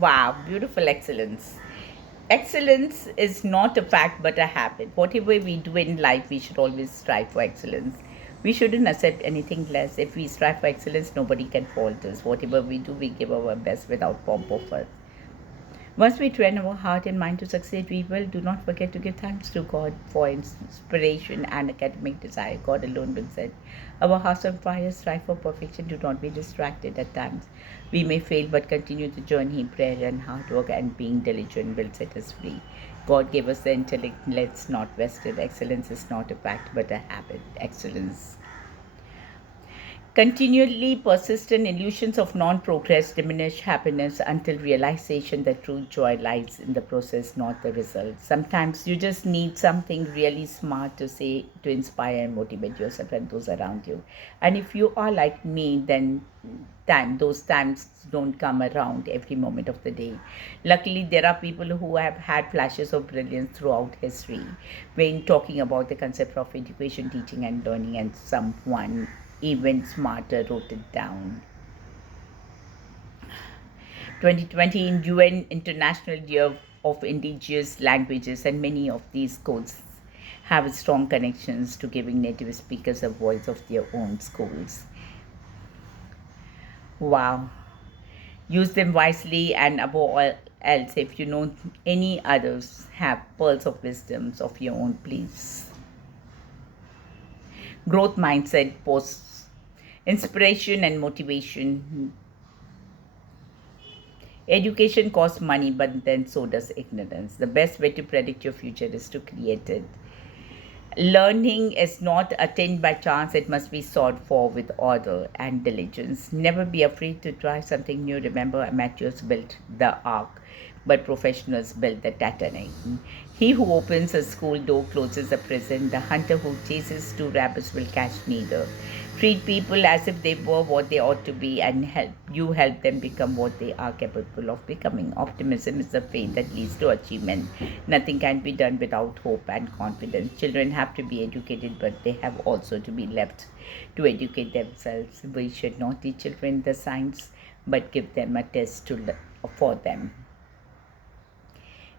Wow, beautiful excellence. Excellence is not a fact but a habit. Whatever we do in life, we should always strive for excellence. We shouldn't accept anything less. If we strive for excellence, nobody can fault us. Whatever we do, we give our best without pomp or fuss. Once we train our heart and mind to succeed, we will. Do not forget to give thanks to God for inspiration and academic desire. God alone will set our hearts on fire. Strive for perfection. Do not be distracted at times. We may fail, but continue the journey. Prayer and hard work and being diligent will set us free. God gave us the intellect. Let's not waste it. Excellence is not a fact, but a habit. Excellence. Continually persistent illusions of non progress diminish happiness until realization that true joy lies in the process, not the result. Sometimes you just need something really smart to say to inspire and motivate yourself and those around you. And if you are like me, then those times don't come around every moment of the day. Luckily, there are people who have had flashes of brilliance throughout history when talking about the concept of education, teaching, and learning, and someone even smarter wrote it down. 2020 in UN International Year of Indigenous Languages, and many of these codes have strong connections to giving native speakers a voice of their own schools. Wow. Use them wisely, and above all else, if you know any others have pearls of wisdoms of your own, please. Growth mindset posts inspiration and motivation. Education costs money, but then so does ignorance. The best way to predict your future is to create it. Learning is not attained by chance, it must be sought for with order and diligence. Never be afraid to try something new. Remember, amateurs built the ark, but professionals build the Titanic. He who opens a school door closes a prison. The hunter who chases two rabbits will catch neither. Treat people as if they were what they ought to be, and help them become what they are capable of becoming. Optimism is the faith that leads to achievement. Nothing can be done without hope and confidence. Children have to be educated, but they have also to be left to educate themselves. We should not teach children the science, but give them a test for them.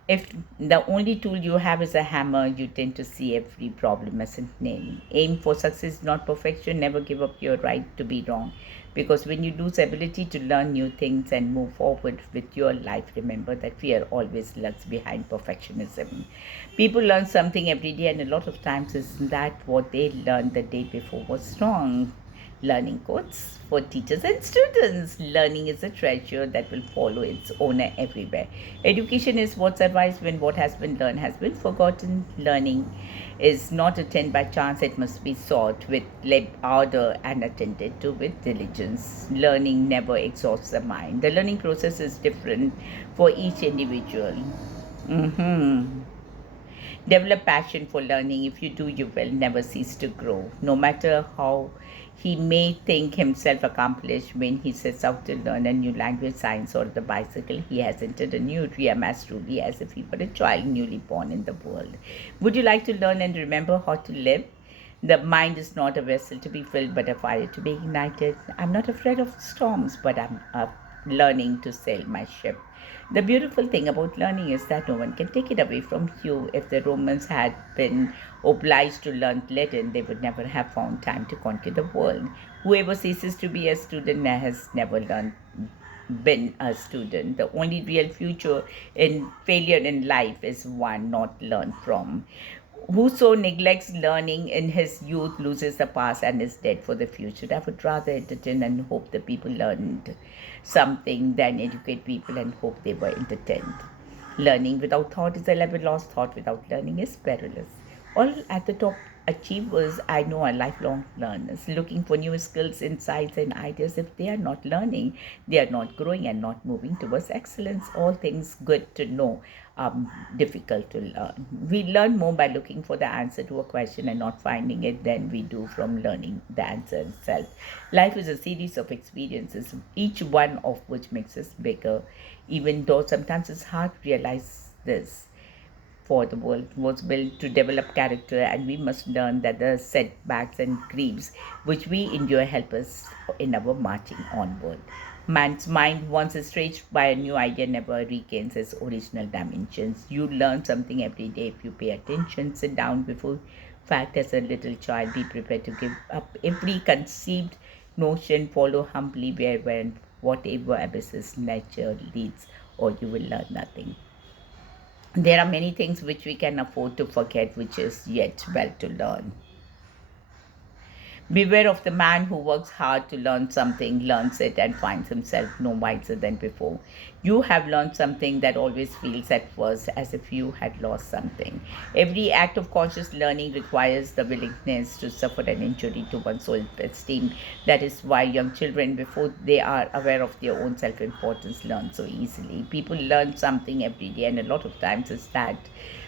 If the only tool you have is a hammer, you tend to see every problem as a nail. Aim for success, not perfection. Never give up your right to be wrong. Because when you lose ability to learn new things and move forward with your life, remember that fear always lurks behind perfectionism. People learn something every day, and a lot of times isn't that what they learned the day before was wrong. Learning quotes for teachers and students. Learning is a treasure that will follow its owner everywhere. Education is what survives when what has been learned has been forgotten. Learning is not attained by chance, it must be sought with ardor and attended to with diligence. Learning never exhausts the mind. The learning process is different for each individual. Mm-hmm. Develop passion for learning. If you do, you will never cease to grow. No matter how he may think himself accomplished when he sets out to learn a new language, science, or the bicycle, he has entered a new realm as truly as if he were a child newly born in the world. Would you like to learn and remember how to live? The mind is not a vessel to be filled, but a fire to be ignited. I'm not afraid of storms, but I'm learning to sail my ship. The beautiful thing about learning is that no one can take it away from you. If the Romans had been obliged to learn Latin, they would never have found time to conquer the world. Whoever ceases to be a student has never learned been a student. The only real future in failure in life is one not learned from. Whoso neglects learning in his youth loses the past and is dead for the future. I would rather entertain and hope the people learned something than educate people and hope they were entertained. Learning without thought is a level lost. Thought without learning is perilous. All at the top achievers I know are lifelong learners, looking for new skills, insights, and ideas. If they are not learning, they are not growing and not moving towards excellence. All things good to know are difficult to learn. We learn more by looking for the answer to a question and not finding it than we do from learning the answer itself. Life is a series of experiences, each one of which makes us bigger, even though sometimes it's hard to realize this. For the world was built to develop character, and we must learn that the setbacks and griefs which we endure help us in our marching onward. Man's mind, once stretched by a new idea, never regains its original dimensions. You learn something every day if you pay attention. Sit down before fact as a little child. Be prepared to give up every conceived notion. Follow humbly wherever and whatever abysses nature leads, or you will learn nothing. There are many things which we can afford to forget, which is yet well to learn. Beware of the man who works hard to learn something, learns it, and finds himself no wiser than before. You have learned something that always feels at first as if you had lost something. Every act of conscious learning requires the willingness to suffer an injury to one's self esteem. That is why young children, before they are aware of their own self importance, learn so easily. People learn something every day, and a lot of times it's that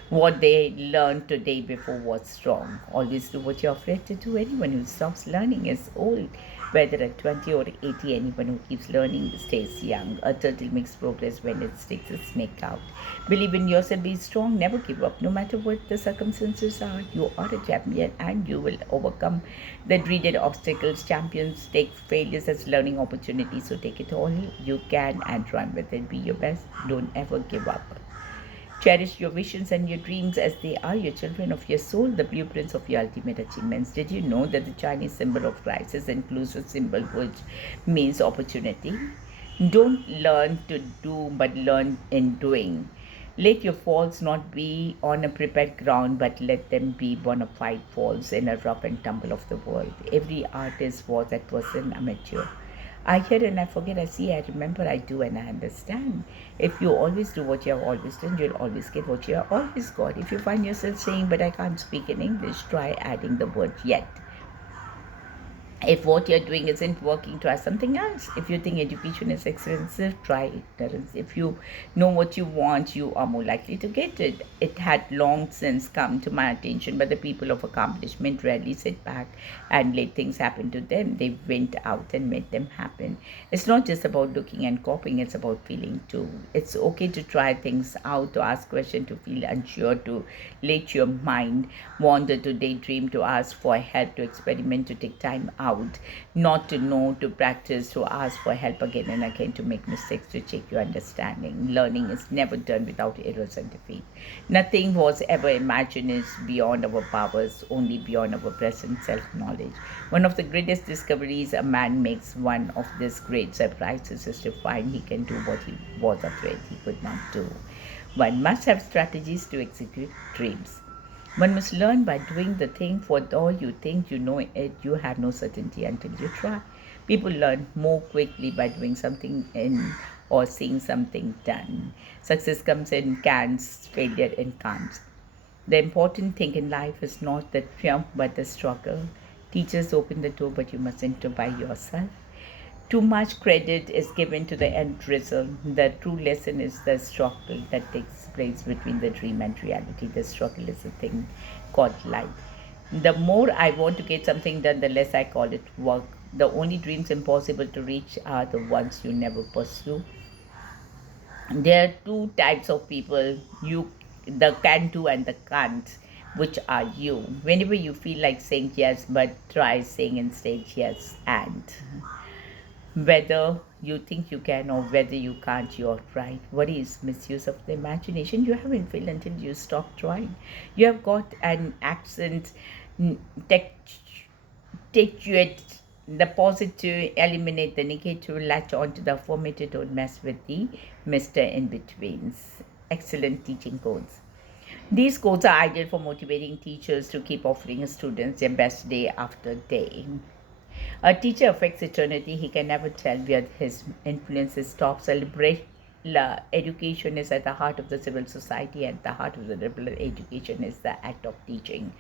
what they learned today before was wrong. Always do what you're afraid to do. Anyone who stops learning is old. Whether at 20 or 80, anyone who keeps learning stays young. A turtle makes progress when it sticks its snake out. Believe in yourself, be strong, never give up. No matter what the circumstances are, you are a champion and you will overcome the dreaded obstacles. Champions take failures as learning opportunities, so take it all you can and run with it. Be your best. Don't ever give up. Cherish your visions and your dreams as they are your children of your soul, the blueprints of your ultimate achievements. Did you know that the Chinese symbol of crisis includes a symbol which means opportunity? Don't learn to do, but learn in doing. Let your falls not be on a prepared ground, but let them be bona fide falls in a rough and tumble of the world. Every artist was at first an amateur. I hear and I forget, I see, I remember, I do, and I understand. If you always do what you have always done, you'll always get what you have always got. If you find yourself saying, but I can't speak in English, try adding the word yet. If what you're doing isn't working, try something else. If you think education is expensive, try ignorance. If you know what you want, you are more likely to get it. It had long since come to my attention, but the people of accomplishment rarely sit back and let things happen to them. They went out and made them happen. It's not just about looking and copying, it's about feeling too. It's okay to try things out, to ask questions, to feel unsure, to let your mind wander, to daydream, to ask for help, to experiment, to take time out, not to know, to practice, to ask for help again and again, to make mistakes, to check your understanding. Learning is never done without errors and defeat. Nothing was ever imagined is beyond our powers, only beyond our present self-knowledge. One of the greatest discoveries a man makes, one of these great surprises, is to find he can do what he was afraid he could not do. One must have strategies to execute dreams. One must learn by doing the thing, for though you think you know it, you have no certainty until you try. People learn more quickly by doing something in or seeing something done. Success comes in cans, failure in can'ts. The important thing in life is not the triumph but the struggle. Teachers open the door, but you must enter by yourself. Too much credit is given to the end result. The true lesson is the struggle that takes place between the dream and reality. The struggle is a thing called life. The more I want to get something done, the less I call it work. The only dreams impossible to reach are the ones you never pursue. There are two types of people, you, the can do and the can't. Which are you? Whenever you feel like saying yes, but try saying instead yes and. Whether you think you can or whether you can't, you're right. Worry is misuse of the imagination. You haven't failed until you stop trying. You have got an accent, textuate the positive, eliminate the negative, latch onto the affirmative, don't mess with the Mr. In betweens. Excellent teaching codes. These codes are ideal for motivating teachers to keep offering students their best day after day. A teacher affects eternity. He can never tell where his influence stops. Education is at the heart of the civil society, and the heart of the liberal education is the act of teaching.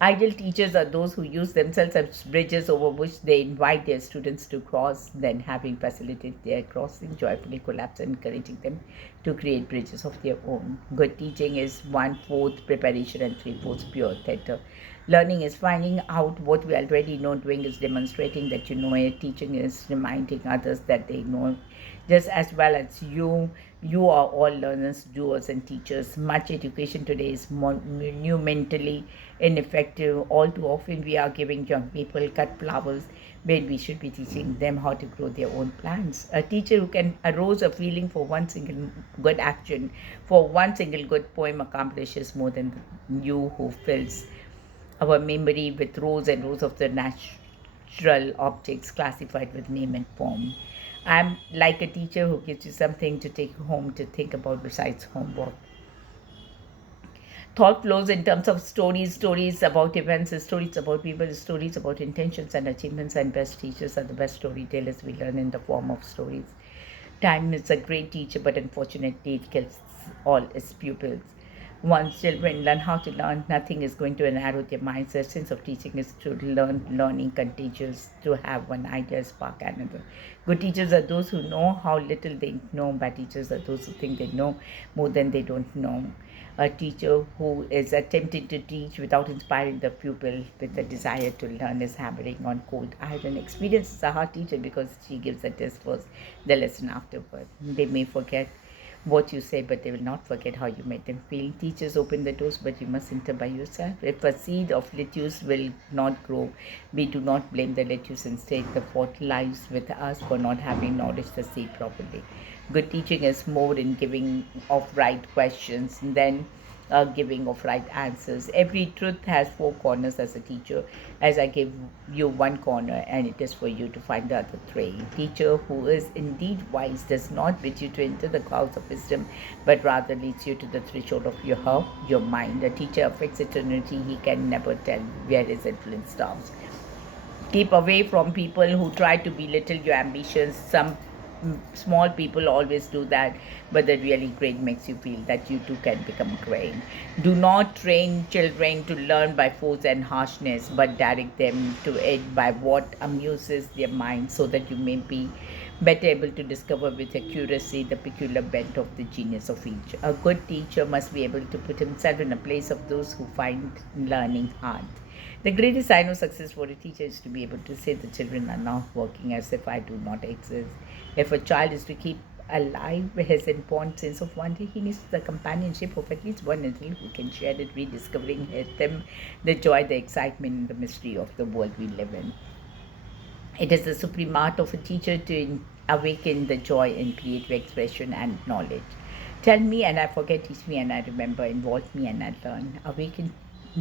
Ideal teachers are those who use themselves as bridges over which they invite their students to cross, then having facilitated their crossing, joyfully collapse, encouraging them to create bridges of their own. Good teaching is 1/4 preparation and 3/4 pure theatre. Learning is finding out what we already know. Doing is demonstrating that you know it. Teaching is reminding others that they know just as well as you. You are all learners, doers, and teachers. Much education today is monumentally ineffective. All too often, we are giving young people cut flowers when we should be teaching them how to grow their own plants. A teacher who can arouse a feeling for one single good action, for one single good poem accomplishes more than you who fills our memory with rows and rows of the natural objects classified with name and form. I'm like a teacher who gives you something to take home to think about besides homework. Thought flows in terms of stories about events, stories about people, stories about intentions and achievements, and best teachers are the best storytellers we learn in the form of stories. Time is a great teacher, but unfortunately, it kills all its pupils. Once children learn how to learn, nothing is going to narrow their minds. The essence of teaching is to learning contagious, to have one idea spark another. Good teachers are those who know how little they know. Bad teachers are those who think they know more than they don't know. A teacher who is attempting to teach without inspiring the pupil with the desire to learn is hammering on cold iron. Experience is a hard teacher because she gives the test first, the lesson afterward. They may forget what you say, but they will not forget how you made them feel. Teachers open the doors, but you must enter by yourself. If a seed of lettuce will not grow, we do not blame the lettuce. Instead, the fault lies with us for not having nourished the seed properly. Good teaching is more in giving of right questions than giving of right answers. Every truth has four corners as a teacher, as I give you one corner, and it is for you to find the other three. Teacher who is indeed wise does not bid you to enter the clouds of wisdom, but rather leads you to the threshold of your heart, your mind. A teacher affects eternity. He can never tell where his influence stops. Keep away from people who try to belittle your ambitions. Some small people always do that, but the really great makes you feel that you too can become great. Do not train children to learn by force and harshness, but direct them to it by what amuses their minds, so that you may be better able to discover with accuracy the peculiar bent of the genius of each. A good teacher must be able to put himself in the place of those who find learning hard. The greatest sign of success for a teacher is to be able to say the children are not working as if I do not exist. If a child is to keep alive his inborn sense of wonder, he needs the companionship of at least one adult who can share it, rediscovering with them the joy, the excitement, and the mystery of the world we live in. It is the supreme art of a teacher to awaken the joy in creative expression and knowledge. Tell me and I forget, teach me and I remember, involve me and I learn. Awaken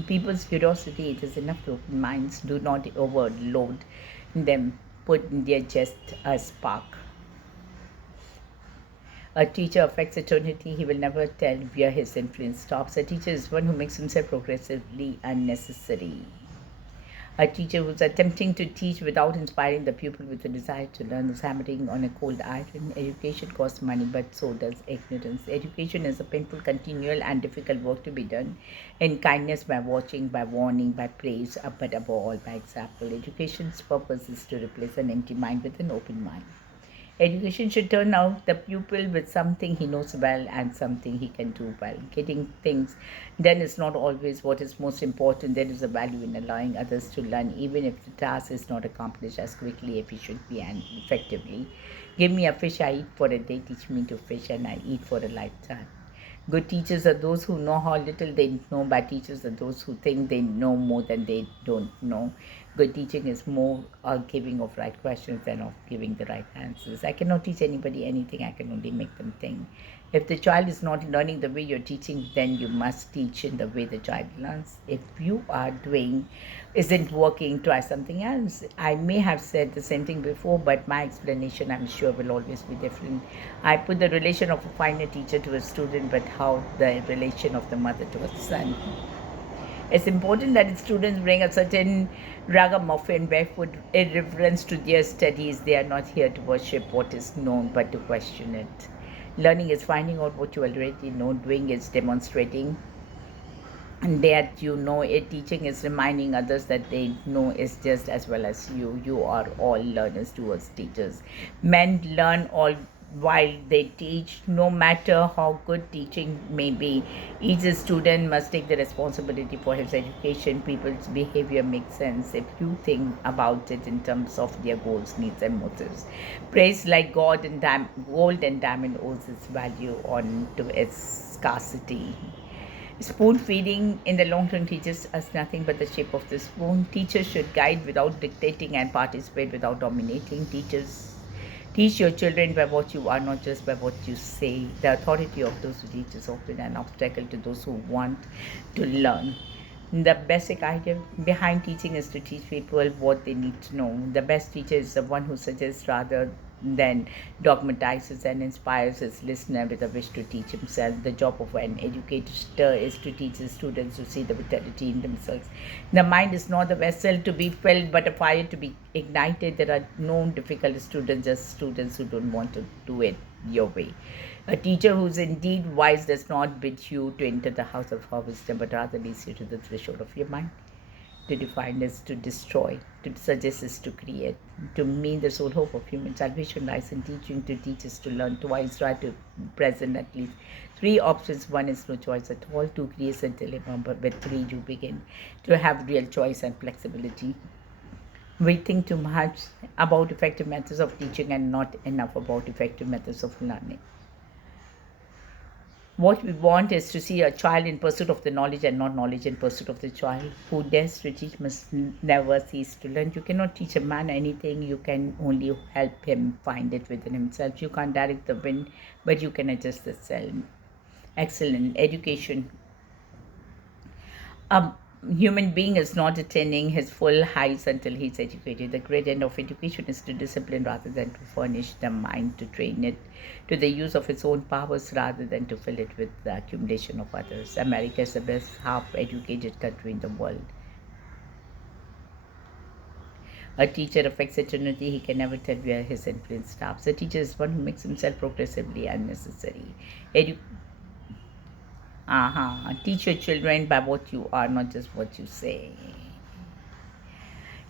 people's curiosity. It is enough to open minds. Do not overload them. Put in their just a spark. A teacher affects eternity. He will never tell where his influence stops. A teacher is one who makes himself progressively unnecessary. A teacher who's attempting to teach without inspiring the pupil with a desire to learn is hammering on a cold iron. Education costs money, but so does ignorance. Education is a painful, continual, and difficult work to be done in kindness, by watching, by warning, by praise, but above all by example. Education's purpose is to replace an empty mind with an open mind. Education should turn out the pupil with something he knows well and something he can do well. Getting things done is not always what is most important. There is a value in allowing others to learn, even if the task is not accomplished as quickly, efficiently, and effectively. Give me a fish, I eat for a day. Teach me to fish, and I eat for a lifetime. Good teachers are those who know how little they know. Bad teachers are those who think they know more than they don't know. Good teaching is more giving of right questions than of giving the right answers. I cannot teach anybody anything. I can only make them think. If the child is not learning the way you're teaching, then you must teach in the way the child learns. If you are doing isn't working, try something else. I may have said the same thing before, but my explanation, I'm sure, will always be different. I put the relation of a final teacher to a student, but how the relation of the mother to a son. It's important that its students bring a certain ragamuffin, barefoot irreverence to their studies. They are not here to worship what is known, but to question it. Learning is finding out what you already know. Doing is demonstrating and that you know it. Teaching is reminding others that they know is just as well as you. You are all learners towards teachers. Men learn all while they teach, no matter how good teaching may be. Each student must take the responsibility for his education. People's behavior makes sense if you think about it in terms of their goals, needs, and motives. Praise like gold and diamond owes its value on to its scarcity. Spoon feeding in the long run teaches us nothing but the shape of the spoon. Teachers should guide without dictating and participate without dominating. Teachers teach your children by what you are, not just by what you say. The authority of those who teach is often an obstacle to those who want to learn. The basic idea behind teaching is to teach people what they need to know. The best teacher is the one who suggests rather than dogmatizes and inspires his listener with a wish to teach himself. The job of an educator is to teach his students to see the vitality in themselves. The mind is not a vessel to be filled but a fire to be ignited. There are no difficult students, just students who don't want to do it your way. A teacher who is indeed wise does not bid you to enter the house of her wisdom, but rather leads you to the threshold of your mind. To define is to destroy, to suggest is to create. To me, the sole hope of human salvation lies in teaching. To teach is to learn. Twice try to present at least three options. One is no choice at all. Two creates a dilemma, but with three you begin to have real choice and flexibility. We think too much about effective methods of teaching and not enough about effective methods of learning. What we want is to see a child in pursuit of the knowledge and not knowledge in pursuit of the child. Who dares to teach must never cease to learn. You cannot teach a man anything, you can only help him find it within himself. You can't direct the wind, but you can adjust the sail. Excellent education. A human being is not attaining his full heights until he's educated. The great end of education is to discipline rather than to furnish the mind, to train it to the use of its own powers rather than to fill it with the accumulation of others. America is the best half-educated country in the world. A teacher affects eternity. He can never tell where his influence stops. A teacher is one who makes himself progressively unnecessary. Teach your children by what you are, not just what you say.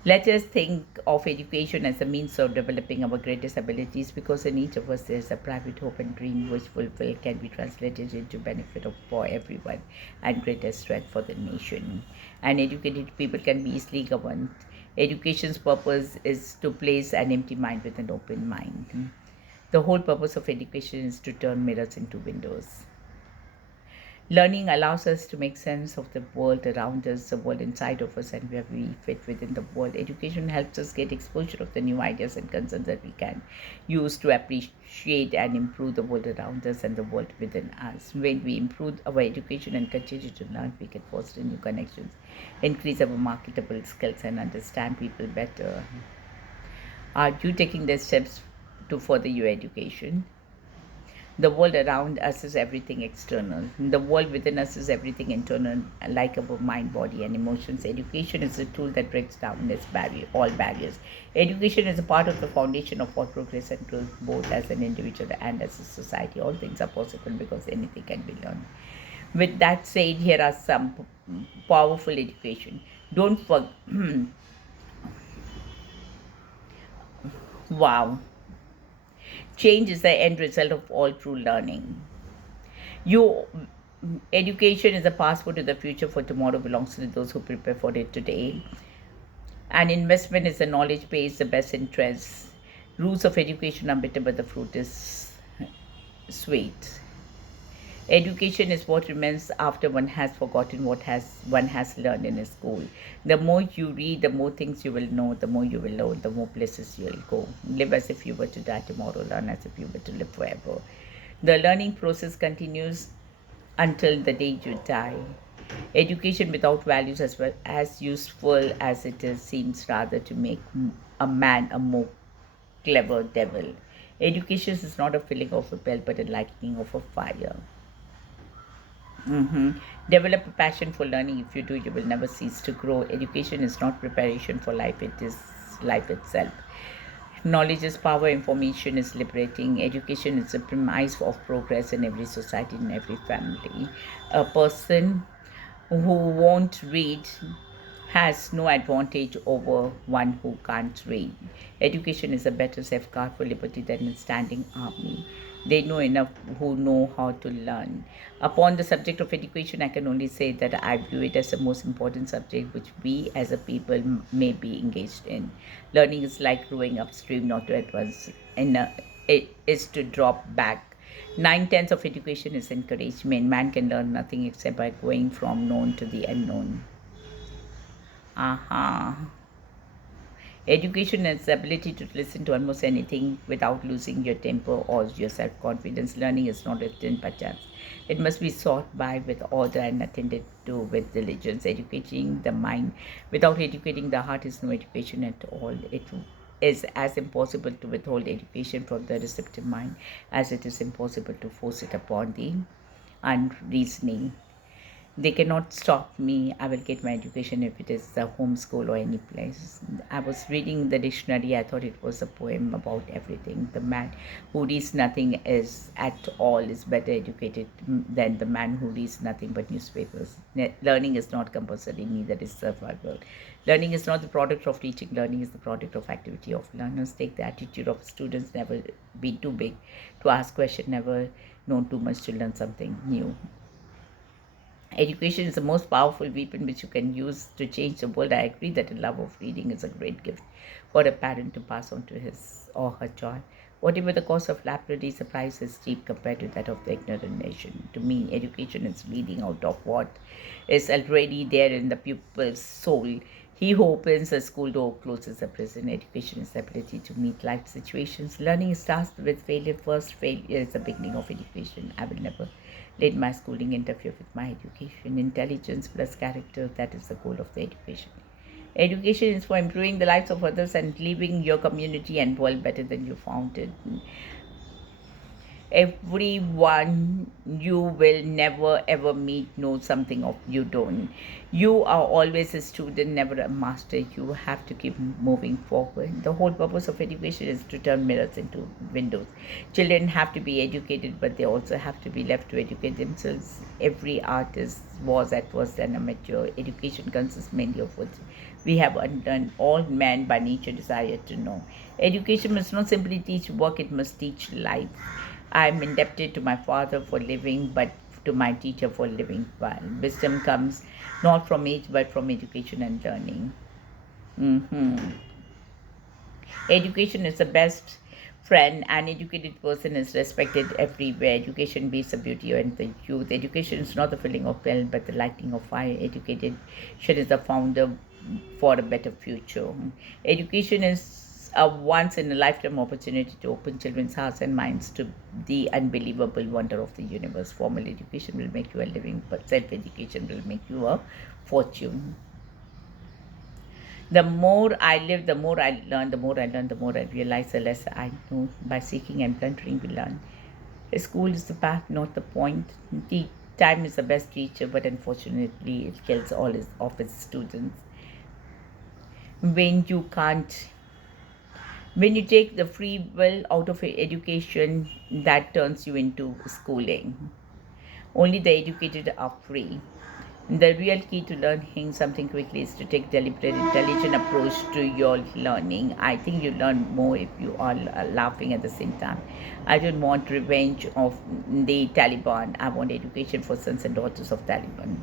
Let us think of education as a means of developing our greatest abilities, because in each of us there is a private hope and dream which fulfilled can be translated into benefit for everyone and greatest strength for the nation. And educated people can be easily governed. Education's purpose is to place an empty mind with an open mind. The whole purpose of education is to turn mirrors into windows. Learning allows us to make sense of the world around us, the world inside of us, and where we fit within the world. Education helps us get exposure of the new ideas and concerns that we can use to appreciate and improve the world around us and the world within us. When we improve our education and continue to learn, we can foster new connections, increase our marketable skills, and understand people better. Are you taking the steps to further your education? The world around us is everything external. The world within us is everything internal, like our mind, body, and emotions. Education is a tool that breaks down all barriers. Education is a part of the foundation of all progress and growth, both as an individual and as a society. All things are possible because anything can be learned. With that said, here are some powerful education. Don't forget. Wow. Change is the end result of all true learning. Your education is a passport to the future, for tomorrow belongs to those who prepare for it today. An investment is the knowledge pays the best interest. Rules of education are bitter, but the fruit is sweet. Education is what remains after one has forgotten what one has learned in his school. The more you read, the more things you will know, the more you will learn, the more places you will go. Live as if you were to die tomorrow, learn as if you were to live forever. The learning process continues until the day you die. Education without values, as well as useful as it is, seems rather to make a man a more clever devil. Education is not a filling of a bell, but a lighting of a fire. Develop a passion for learning. If you do, you will never cease to grow. Education is not preparation for life, it is life itself. Knowledge is power, information is liberating. Education is the premise of progress in every society, in every family. A person who won't read has no advantage over one who can't read. Education is a better safeguard for liberty than a standing army. They know enough who know how to learn. Upon the subject of education, I can only say that I view it as the most important subject which we as a people may be engaged in. Learning is like rowing upstream, not to advance. It is to drop back. Nine-tenths of education is encouragement. Man can learn nothing except by going from known to the unknown. Aha. Education is the ability to listen to almost anything without losing your temper or your self-confidence. Learning is not written by chance. It must be sought by with order and attended to with diligence. Educating the mind without educating the heart is no education at all. It is as impossible to withhold education from the receptive mind as it is impossible to force it upon the unreasoning. They cannot stop me. I will get my education if it is a home school or any place. I was reading the dictionary. I thought it was a poem about everything. The man who reads nothing is at all is better educated than the man who reads nothing but newspapers. Learning is not compulsory, neither is survival. Learning is not the product of teaching. Learning is the product of activity of learners. Take the attitude of students. Never be too big to ask question. Never know too much to learn something new. Education is the most powerful weapon which you can use to change the world. I agree that a love of reading is a great gift for a parent to pass on to his or her child. Whatever the cost of library, the price is cheap compared to that of the ignorant nation. To me, education is reading out of what is already there in the pupil's soul. He who opens a school door closes a prison. Education is the ability to meet life situations. Learning starts with failure first. Failure is the beginning of education. I will never let my schooling interfere with my education. Intelligence plus character, that is the goal of the education. Education is for improving the lives of others and leaving your community and world better than you found it. Everyone you will never ever meet knows something of you don't. You are always a student, never a master. You have to keep moving forward. The whole purpose of education is to turn mirrors into windows. Children have to be educated, but they also have to be left to educate themselves. Every artist was at first an amateur. Education consists mainly of what we have undone. All man by nature desire to know. Education must not simply teach work, it must teach life. I am indebted to my father for living, but to my teacher for living well. Wisdom comes not from age, but from education and learning. Mhm. Education is the best friend. An educated person is respected everywhere. Education beats the beauty and the youth. Education is not the filling of well, but the lighting of fire. Education is the founder for a better future. Education is a once in a lifetime opportunity to open children's hearts and minds to the unbelievable wonder of the universe. Formal education will make you a living, but self education will make you a fortune. The more I live, the more I learn, the more I learn, the more I realize, the less I know. By seeking and plundering, we learn. School is the path, not the point. Time is the best teacher, but unfortunately, it kills all of its students. When you can't, when you take the free will out of education, that turns you into schooling. Only the educated are free. The real key to learning something quickly is to take deliberate, intelligent approach to your learning. I think you learn more if you are laughing at the same time. I don't want revenge of the Taliban. I want education for sons and daughters of Taliban.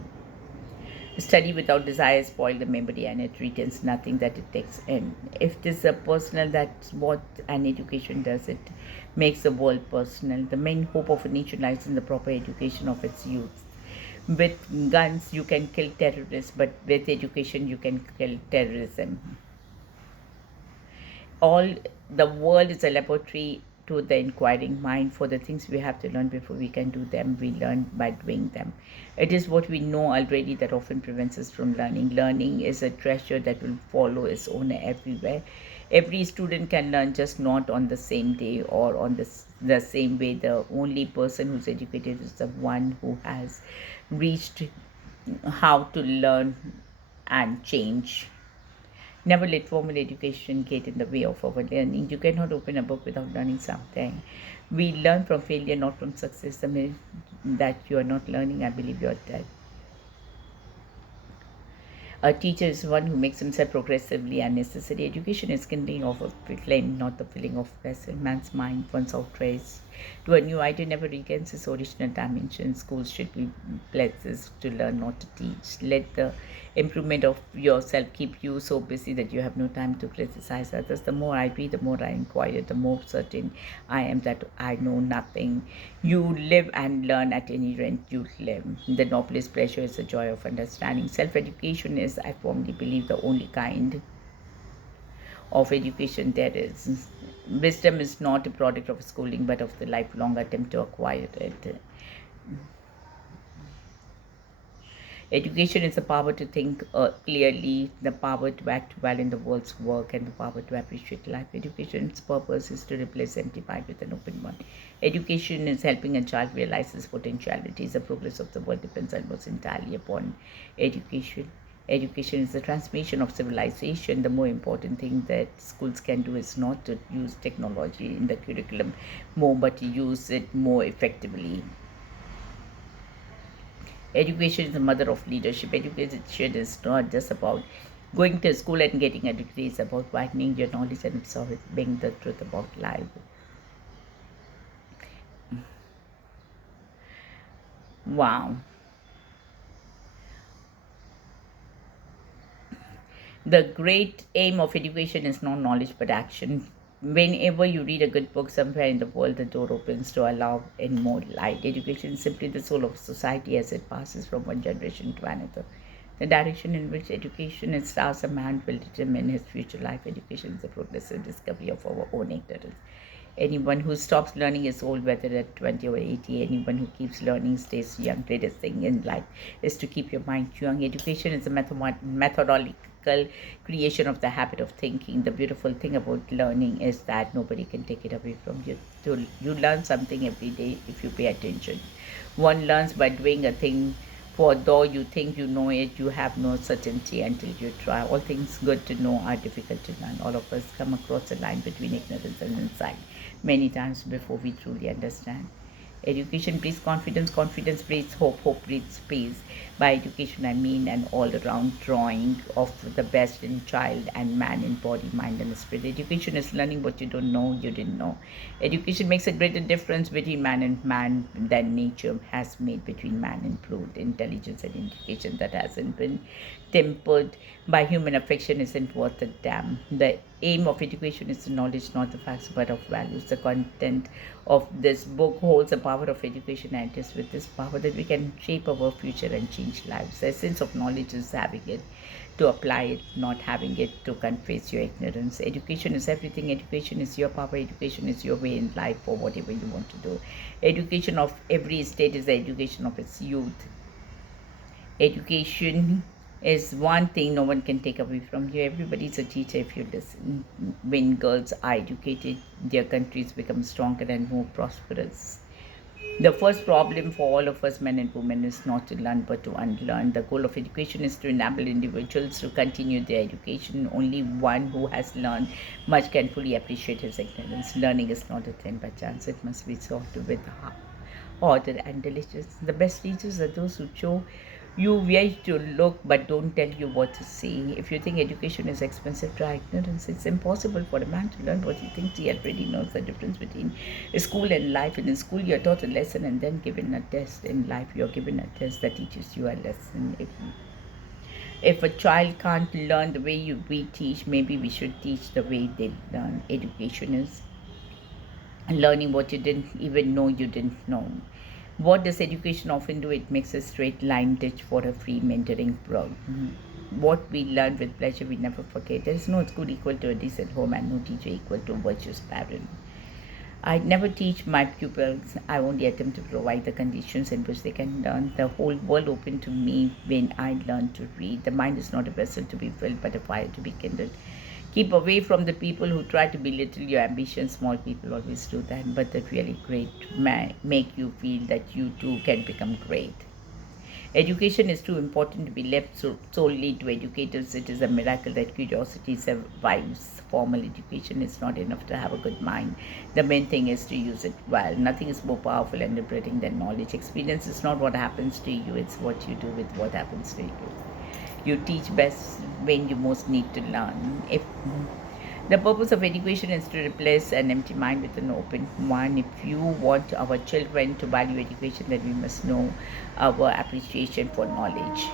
Study without desire spoil the memory and it retains nothing that it takes in. If it is a personal, that's what an education does. It makes the world personal. The main hope of a nation lies in the proper education of its youth. With guns, you can kill terrorists, but with education, you can kill terrorism. All the world is a laboratory to the inquiring mind. For the things we have to learn before we can do them, we learn by doing them. It is what we know already that often prevents us from learning. Learning is a treasure that will follow its owner everywhere. Every student can learn, just not on the same day or on the same way. The only person who's educated is the one who has reached how to learn and change. Never let formal education get in the way of our learning. You cannot open a book without learning something. We learn from failure, not from success. The minute that you are not learning, I believe you are dead. A teacher is one who makes himself progressively unnecessary. Education is kindling of a flame, not the filling of vessel. Man's mind, once outraged to a new idea, never regains its original dimension. Schools should be places to learn, not to teach. Let the improvement of yourself keep you so busy that you have no time to criticize others. The more I read, the more I inquire, the more certain I am that I know nothing. You live and learn at any rate you live. The noblest pleasure is the joy of understanding. Self education is, I firmly believe, the only kind of education there is. Wisdom is not a product of schooling but of the lifelong attempt to acquire it. Education is the power to think clearly, the power to act well in the world's work, and the power to appreciate life. Education's purpose is to replace empty mind with an open one. Education is helping a child realize his potentialities. The progress of the world depends almost entirely upon education. Education is the transmission of civilization. The more important thing that schools can do is not to use technology in the curriculum more, but to use it more effectively. Education is the mother of leadership. Education is not just about going to school and getting a degree. It's about widening your knowledge and absorbing the truth about life. Wow. The great aim of education is not knowledge but action. Whenever you read a good book somewhere in the world, the door opens to allow in more light. Education is simply the soul of society as it passes from one generation to another. The direction in which education starts a man will determine his future life. Education is the progressive discovery of our own ignorance. Anyone who stops learning is old, whether at 20 or 80. Anyone who keeps learning stays young. Greatest thing in life is to keep your mind young. Education is a methodological creation of the habit of thinking. The beautiful thing about learning is that nobody can take it away from you. You learn something every day if you pay attention. One learns by doing a thing, for though you think you know it, you have no certainty until you try. All things good to know are difficult to learn. All of us come across a line between ignorance and insight many times before we truly understand. Education breeds confidence, confidence breeds hope, hope breeds peace. By education, I mean an all around drawing of the best in child and man in body, mind, and spirit. Education is learning what you don't know, you didn't know. Education makes a greater difference between man and man than nature has made between man and brute. Intelligence and education that hasn't been tempered by human affection isn't worth a damn. The aim of education is the knowledge, not the facts, but of values. The content of this book holds the power of education, and it is with this power that we can shape our future and change lives. The essence of knowledge is having it to apply it, not having it to confess your ignorance. Education is everything. Education is your power. Education is your way in life for whatever you want to do. Education of every state is the education of its youth. Education is one thing no one can take away from you. Everybody's a teacher if you listen. When girls are educated, their countries become stronger and more prosperous. The first problem for all of us, men and women, is not to learn but to unlearn. The goal of education is to enable individuals to continue their education. Only one who has learned much can fully appreciate his ignorance. Learning is not a thing by chance, it must be sought with order and diligence. The best teachers are those who show you where to look but don't tell you what to see. If you think education is expensive, try ignorance. It's impossible for a man to learn what he thinks he already knows. The difference between school and life. In school, you're taught a lesson and then given a test. In life, you're given a test that teaches you a lesson. If a child can't learn the way we teach, maybe we should teach the way they learn. Education is learning what you didn't even know you didn't know. What does education often do? It makes a straight line ditch for a free mentoring program. What we learn with pleasure, we never forget. There is no school equal to a decent home and no teacher equal to a virtuous parent. I never teach my pupils. I only attempt to provide the conditions in which they can learn. The whole world opened to me when I learned to read. The mind is not a vessel to be filled, but a fire to be kindled. Keep away from the people who try to belittle your ambition. Small people always do that, but the really great make you feel that you too can become great. Education is too important to be left solely to educators. It is a miracle that curiosity survives. Formal education is not enough to have a good mind. The main thing is to use it well. Nothing is more powerful and liberating than knowledge. Experience is not what happens to you, it's what you do with what happens to you. You teach best when you most need to learn. If the purpose of education is to replace an empty mind with an open one. If you want our children to value education, then we must know our appreciation for knowledge.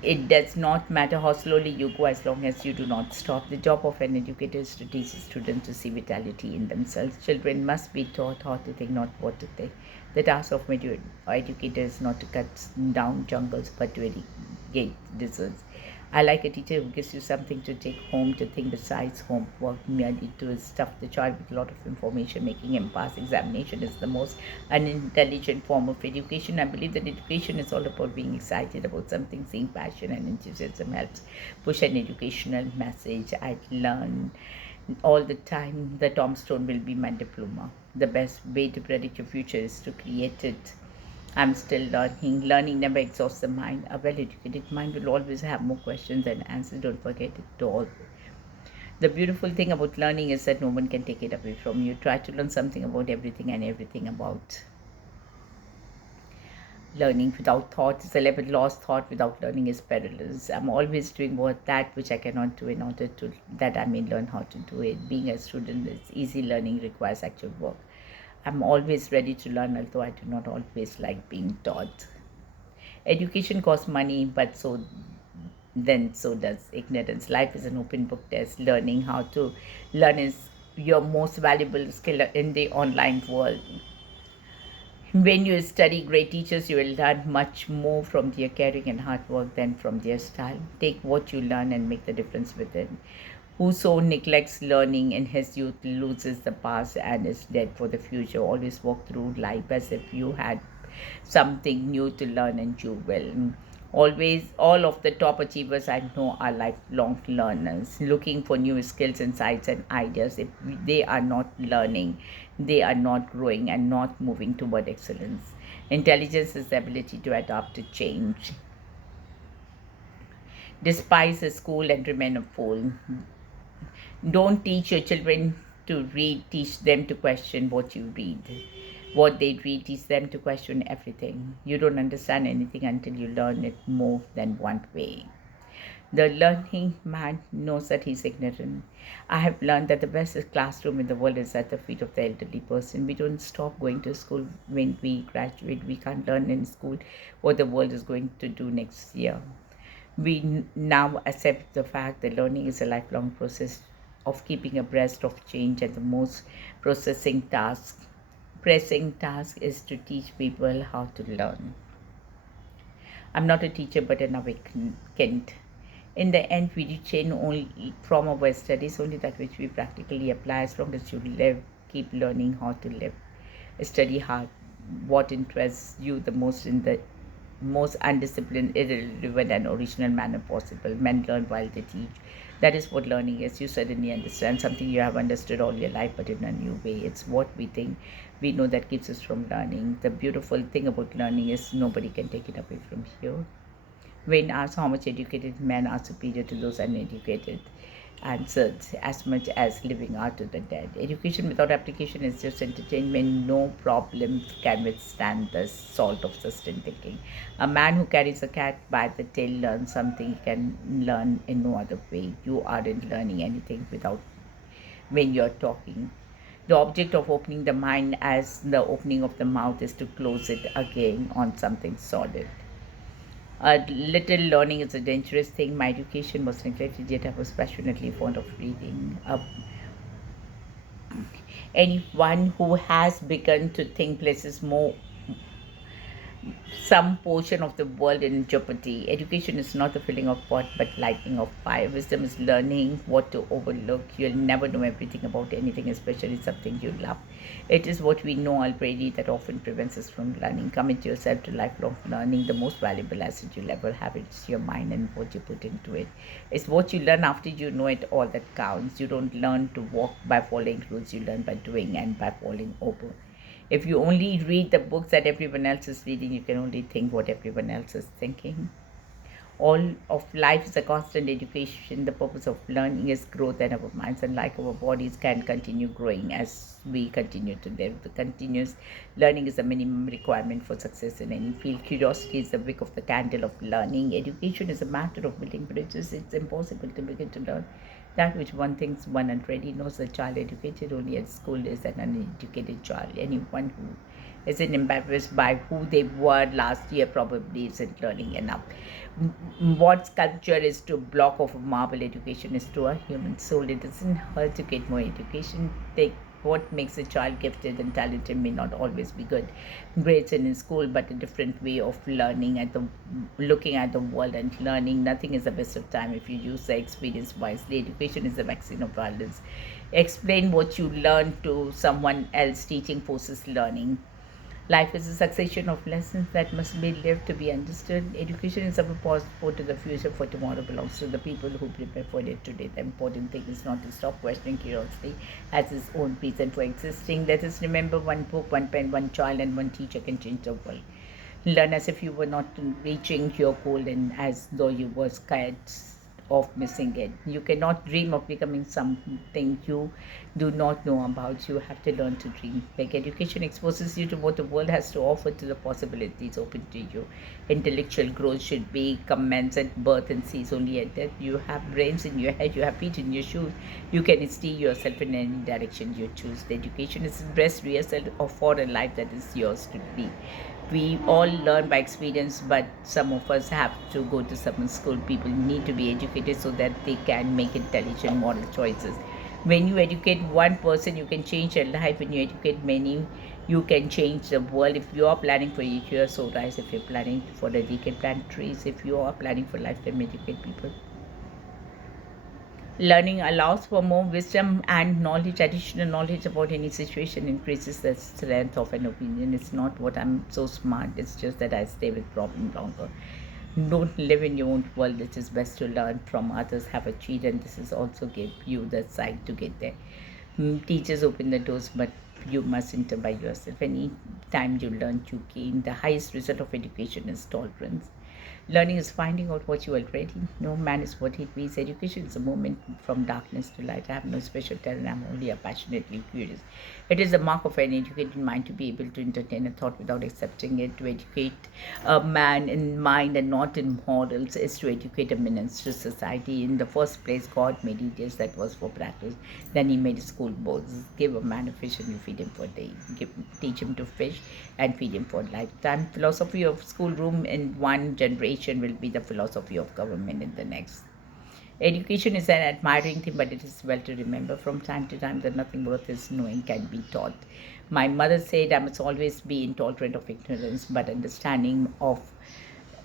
It does not matter how slowly you go as long as you do not stop. The job of an educator is to teach students to see vitality in themselves. Children must be taught how to think, not what to think. The task of educator is not to cut down jungles but to educate deserts. I like a teacher who gives you something to take home to think besides homework, merely to stuff the child with a lot of information, making him pass examination is the most unintelligent form of education. I believe that education is all about being excited about something, seeing passion and enthusiasm helps push an educational message. I learn all the time. The tombstone will be my diploma. The best way to predict your future is to create it. I'm still learning. Learning never exhausts the mind. A well educated mind will always have more questions than answers. Don't forget it all. The beautiful thing about learning is that no one can take it away from you. Try to learn something about everything and everything about learning. Without thought is a level. Lost thought without learning is perilous. I'm always doing that which I cannot do in order to that I may learn how to do it. Being a student is easy. Learning requires actual work. I'm always ready to learn, although I do not always like being taught. Education costs money, but so does ignorance. Life is an open book test. Learning how to learn is your most valuable skill in the online world. When you study great teachers, you will learn much more from their caring and hard work than from their style. Take what you learn and make the difference with it. Whoso neglects learning in his youth loses the past and is dead for the future. Always walk through life as if you had something new to learn, and you will. Always, all of the top achievers I know are lifelong learners, looking for new skills, insights, and ideas. If they are not learning, they are not growing and not moving toward excellence. Intelligence is the ability to adapt to change. Despise a school and remain a fool. Don't teach your children to read, teach them to question what you read. What they read, teach them to question everything. You don't understand anything until you learn it more than one way. The learning man knows that he's ignorant. I have learned that the best classroom in the world is at the feet of the elderly person. We don't stop going to school when we graduate. We can't learn in school what the world is going to do next year. We now accept the fact that learning is a lifelong process of keeping abreast of change, and the most pressing task is to teach people how to learn. I'm not a teacher but an awakened. In the end, we retain only from our studies only that which we practically apply. As long as you live, keep learning how to live. Study hard. What interests you the most in the most undisciplined, irrelevant, and original manner possible. Men learn while they teach. That is what learning is. You suddenly understand something you have understood all your life, but in a new way. It's what we think we know that keeps us from learning. The beautiful thing about learning is nobody can take it away from you. When asked how much educated men are superior to those uneducated, answered as much as living are to the dead. Education without application is just entertainment. No problem can withstand the salt of sustained thinking. A man who carries a cat by the tail learns something he can learn in no other way. You aren't learning anything without when you're talking. The object of opening the mind as the opening of the mouth is to close it again on something solid. A little learning is a dangerous thing. My education was neglected, yet I was passionately fond of reading. Anyone who has begun to think places more some portion of the world in jeopardy. Education is not the filling of pot but lighting of fire. Wisdom is learning what to overlook. You'll never know everything about anything, especially something you love. It is what we know already that often prevents us from learning. Commit yourself to lifelong learning. The most valuable asset you'll ever have is your mind and what you put into it. It's what you learn after you know it all that counts. You don't learn to walk by following rules. You learn by doing and by falling over. If you only read the books that everyone else is reading, you can only think what everyone else is thinking. All of life is a constant education. The purpose of learning is growth, and our minds and like our bodies can continue growing as we continue to live. The continuous learning is a minimum requirement for success in any field. Curiosity is the wick of the candle of learning. Education is a matter of building bridges. It's impossible to begin to learn that which one thinks one already knows. A child educated only at school is an uneducated child. Anyone who isn't embarrassed by who they were last year probably isn't learning enough. What sculpture is to a block of marble, education is to a human soul. It doesn't hurt to get more education. Take what makes a child gifted and talented may not always be good grades in school, but a different way of learning at the looking at the world and learning. Nothing is a waste of time if you use the experience wisely. Education is the vaccine of violence. Explain what you learn to someone else. Teaching forces learning. Life is a succession of lessons that must be lived to be understood. Education is our passport to the future, for tomorrow belongs to the people who prepare for it today. The important thing is not to stop questioning. Curiosity has its own reason for existing. Let us remember, one book, one pen, one child, and one teacher can change the world. Learn as if you were not reaching your goal and as though you were scared of missing it. You cannot dream of becoming something you do not know about. You have to learn to dream. Like education exposes you to what the world has to offer, to the possibilities open to you. Intellectual growth should be commenced at birth and cease only at death. You have brains in your head, you have feet in your shoes. You can steer yourself in any direction you choose. The education is the best rehearsal for a life that is yours to be. We all learn by experience, but some of us have to go to some school. People need to be educated so that they can make intelligent moral choices. When you educate one person, you can change their life. When you educate many, you can change the world. If you are planning for a year, so rise. If you're planning for a decade, plant trees. If you are planning for lifetime, educate people. Learning allows for more wisdom and knowledge. Additional knowledge about any situation increases the strength of an opinion. It's not what I'm so smart, it's just that I stay with problem longer. Don't live in your own world. It is best to learn from others, have a cheat, and this is also give you the sight to get there. Teachers open the doors, but you must enter by yourself. Any time you learn, you gain. The highest result of education is tolerance. Learning is finding out what you already know. Man is what he means. Education is a movement from darkness to light. I have no special talent. I'm only a passionately curious. It is the mark of an educated mind to be able to entertain a thought without accepting it. To educate a man in mind and not in morals is to educate a menace to society. In the first place, God made idiots, that was for practice. Then he made school boards. Give a man a fish and you feed him for a day. Teach him to fish and feed him for a lifetime. Philosophy of schoolroom in one generation will be the philosophy of government in the next. Education is an admiring thing, but it is well to remember from time to time that nothing worth is knowing can be taught. My mother said I must always be intolerant of ignorance, but understanding of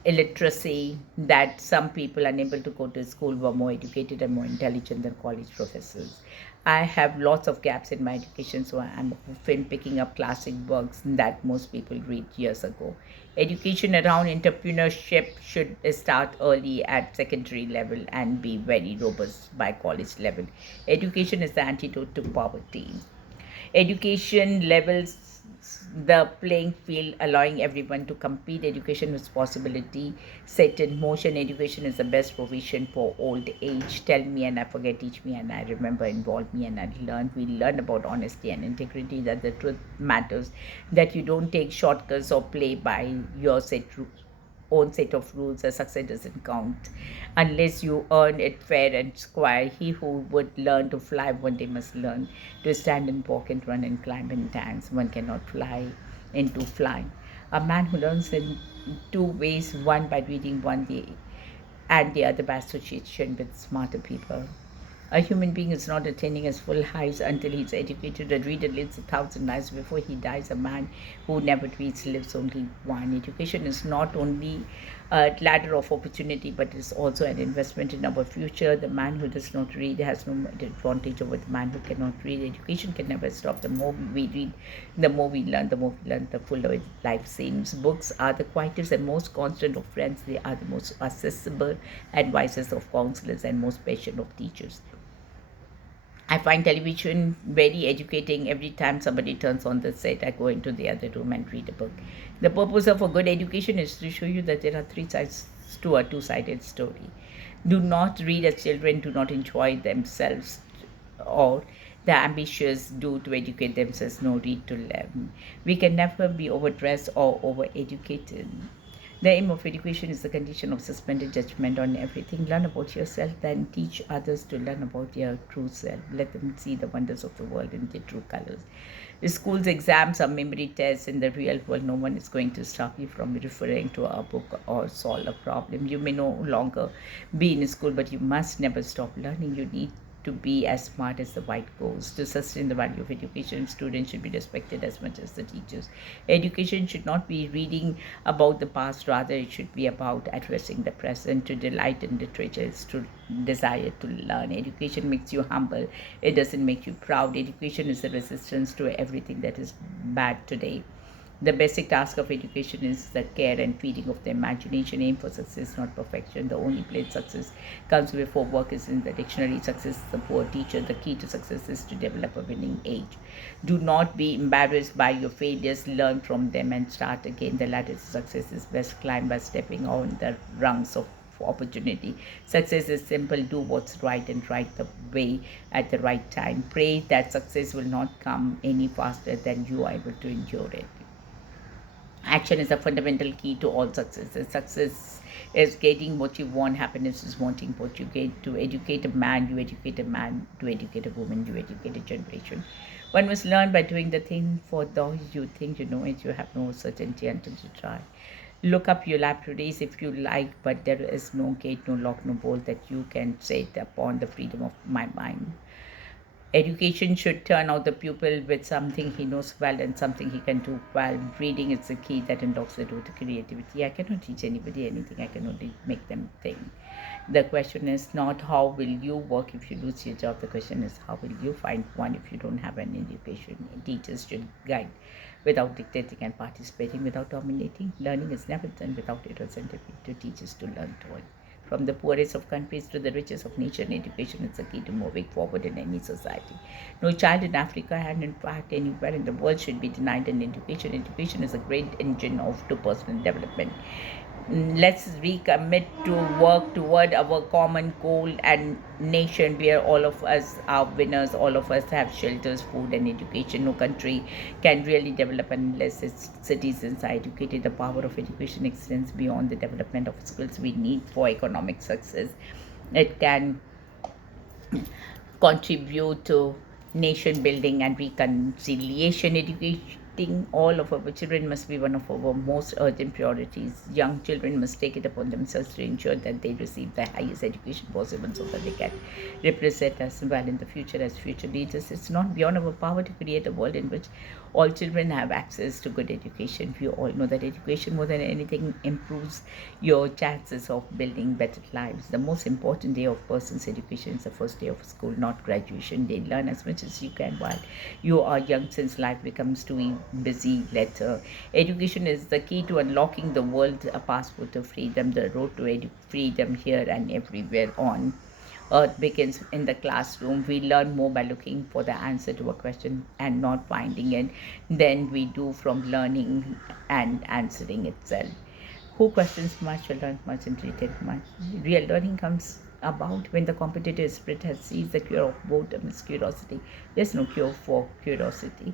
illiteracy, that some people unable to go to school were more educated and more intelligent than college professors. I have lots of gaps in my education, so I'm often picking up classic works that most people read years ago. Education around entrepreneurship should start early at secondary level and be very robust by college level. Education is the antidote to poverty. Education levels the playing field, allowing everyone to compete. Education responsibility set in motion. Education is the best provision for old age. Tell me and I forget, teach me and I remember, involve me and I learn. We learn about honesty and integrity, that the truth matters, that you don't take shortcuts or play by your own set of rules. A success doesn't count unless you earn it fair and square. He who would learn to fly one day must learn to stand and walk and run and climb and dance. One cannot fly into flying. A man who learns in two ways, one by reading one day and the other by association with smarter people. A human being is not attaining his full highs until he is educated. A reader lives 1,000 lives before he dies. A man who never reads lives only one. Education is not only a ladder of opportunity, but it's also an investment in our future. The man who does not read has no advantage over the man who cannot read. Education can never stop. The more we read, the more we learn. The more we learn, the fuller life seems. Books are the quietest and most constant of friends. They are the most accessible advisors of counselors and most patient of teachers. I find television very educating. Every time somebody turns on the set, I go into the other room and read a book. The purpose of a good education is to show you that there are three sides to a two-sided story. Do not read as children do not enjoy themselves, or the ambitious do to educate themselves no read to learn. We can never be overdressed or overeducated. The aim of education is the condition of suspended judgment on everything. Learn about yourself, then teach others to learn about their true self. Let them see the wonders of the world in their true colors. The school's exams are memory tests. In the real world, no one is going to stop you from referring to a book or solve a problem. You may no longer be in school, but you must never stop learning. You need to be as smart as the white ghost. To sustain the value of education, students should be respected as much as the teachers. Education should not be reading about the past, rather, it should be about addressing the present. To delight in literature is to desire to learn. Education makes you humble, it doesn't make you proud. Education is the resistance to everything that is bad today. The basic task of education is the care and feeding of the imagination. Aim for success, not perfection. The only place success comes before work is in the dictionary. Success is the poor teacher. The key to success is to develop a winning age. Do not be embarrassed by your failures. Learn from them and start again. The ladder to success is best climbed by stepping on the rungs of opportunity. Success is simple. Do what's right and right the way at the right time. Pray that success will not come any faster than you are able to endure it. Action is a fundamental key to all success. Success is getting what you want. Happiness is wanting what you get. To educate a man, you educate a man. To educate a woman, you educate a generation. One must learn by doing the thing, for though you think you know it, you have no certainty until you try. Look up your libraries if you like, but there is no gate, no lock, no bolt that you can set upon the freedom of my mind. Education should turn out the pupil with something he knows well and something he can do well. Reading is the key that unlocks the door to creativity. I cannot teach anybody anything, I can only make them think. The question is not how will you work if you lose your job. The question is how will you find one if you don't have an education. Teachers should guide without dictating and participating without dominating. Learning is never done without irresentive to teachers to learn to it. From the poorest of countries to the richest of nations, education is the key to moving forward in any society. No child in Africa and in fact anywhere in the world should be denied an education. Education is a great engine of to personal development. Let's recommit to work toward our common goal and nation where all of us are winners, all of us have shelters, food, and education. No country can really develop unless its citizens are educated. The power of education extends beyond the development of skills we need for economic success. It can contribute to nation building and reconciliation. Educating all of our children must be one of our most urgent priorities. Young children must take it upon themselves to ensure that they receive the highest education possible so that they can represent us well in the future as future leaders. It's not beyond our power to create a world in which all children have access to good education. We all know that education, more than anything, improves your chances of building better lives. The most important day of person's education is the first day of school, not graduation day. Learn as much as you can while you are young, since life becomes too busy later. Education is the key to unlocking the world, a passport of freedom. The road to freedom here and everywhere on earth begins in the classroom. We learn more by looking for the answer to a question and not finding it than we do from learning and answering itself. Who questions much will learn much and retain much. Real learning comes about when the competitive spirit has seized the cure of boredom is curiosity. There's no cure for curiosity.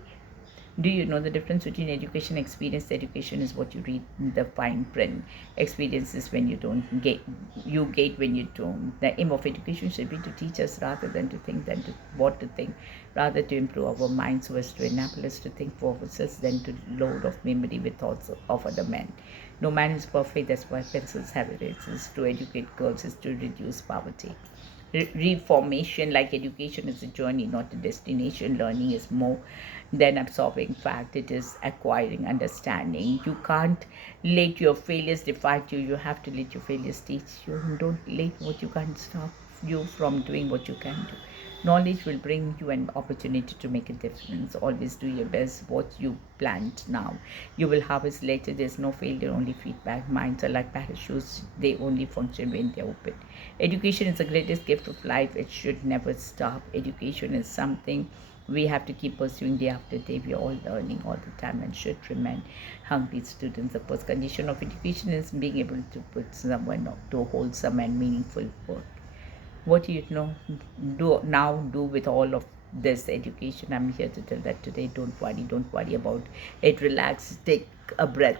Do you know the difference between education and experience? Education is what you read in the fine print. Experience is when you don't get, you get when you don't. The aim of education should be to teach us rather than to think, than to what to think, rather to improve our minds so as to enable us to think for ourselves than to load of memory with thoughts of other men. No man is perfect, that's why pencils have erasers. To educate girls is to reduce poverty. Reformation, like education, is a journey, not a destination. Learning is more than absorbing fact, it is acquiring understanding. You can't let your failures define you, you have to let your failures teach you. Don't let what you can't stop you from doing what you can do. Knowledge will bring you an opportunity to make a difference. Always do your best. What you plant now, you will harvest later. There's no failure, only feedback. Minds are like parachutes, they only function when they're open. Education is the greatest gift of life. It should never stop. Education is something We have to keep pursuing day after day. We are all learning all the time and should remain hungry students. The first condition of education is being able to put someone to wholesome and meaningful work. What do you know do with all of this education? I'm here to tell that today. Don't worry about it. Relax, take a breath.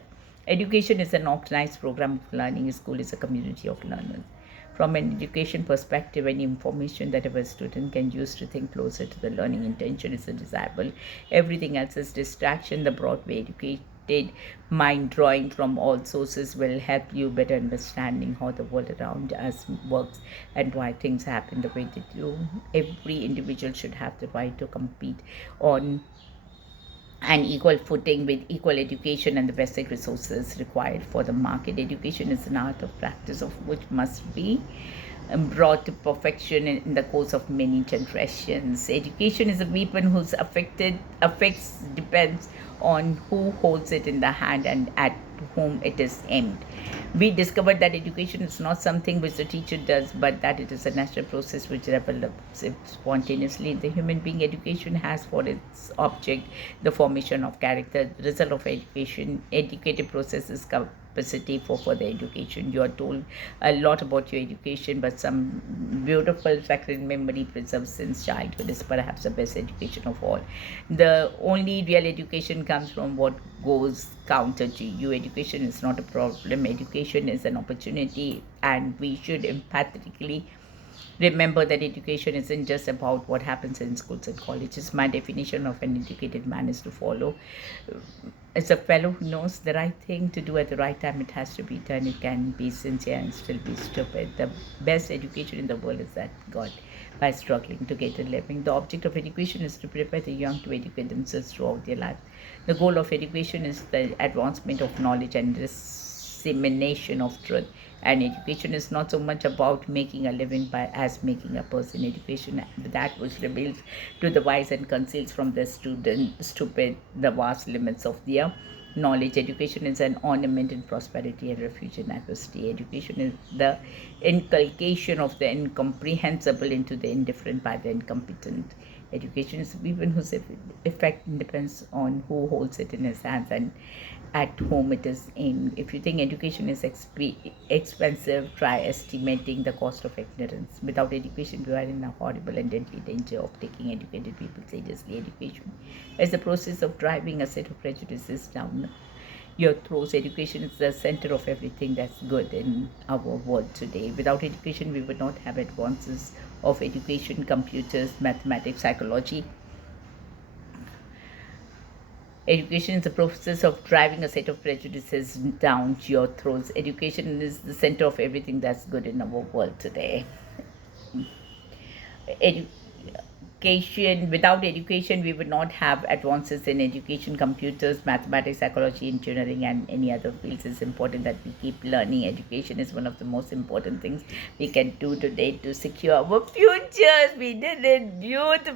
Education is an organized program of learning. A school is a community of learners. From an education perspective, any information that a student can use to think closer to the learning intention is desirable. Everything else is distraction. The broad way educated mind drawing from all sources will help you better understanding how the world around us works and why things happen the way they do. Every individual should have the right to compete on an equal footing with equal education and the basic resources required for the market. Education is an art of practice of which must be brought to perfection in the course of many generations. Education is a weapon whose effects depends on who holds it in the hand and at whom it is aimed. We discovered that education is not something which the teacher does, but that it is a natural process which develops it spontaneously. The human being education has for its object the formation of character. The result of educative process is capacity for further education. You are told a lot about your education, but some beautiful sacred memory preserved since childhood is perhaps the best education of all. The only real education comes from what goes counter to you. Education is not a problem, education is an opportunity, and we should empathetically remember that education isn't just about what happens in schools and colleges. My definition of an educated man is to follow. It's a fellow who knows the right thing to do at the right time. It has to be done. It can be sincere and still be stupid. The best education in the world is that God by struggling to get a living. The object of education is to prepare the young to educate themselves throughout their life. The goal of education is the advancement of knowledge and dissemination of truth. And education is not so much about making a living by as making a person. Education that which reveals to the wise and conceals from the stupid the vast limits of their knowledge. Education is an ornament in prosperity and refuge in adversity. Education is the inculcation of the incomprehensible into the indifferent by the incompetent. Education is even whose effect depends on who holds it in his hands and at whom it is aimed. If you think education is expensive, try estimating the cost of ignorance. Without education, we are in a horrible and deadly danger of taking educated people seriously. Education is the process of driving a set of prejudices down your throats. Education is the center of everything that's good in our world today. Without education, we would not have advances of education, computers, mathematics, psychology. Education is the process of driving a set of prejudices down your throats. Education is the center of everything that's good in our world today. Without education, we would not have advances in education, computers, mathematics, psychology, engineering, and any other fields. It's important that we keep learning. Education is one of the most important things we can do today to secure our futures. We did it beautiful.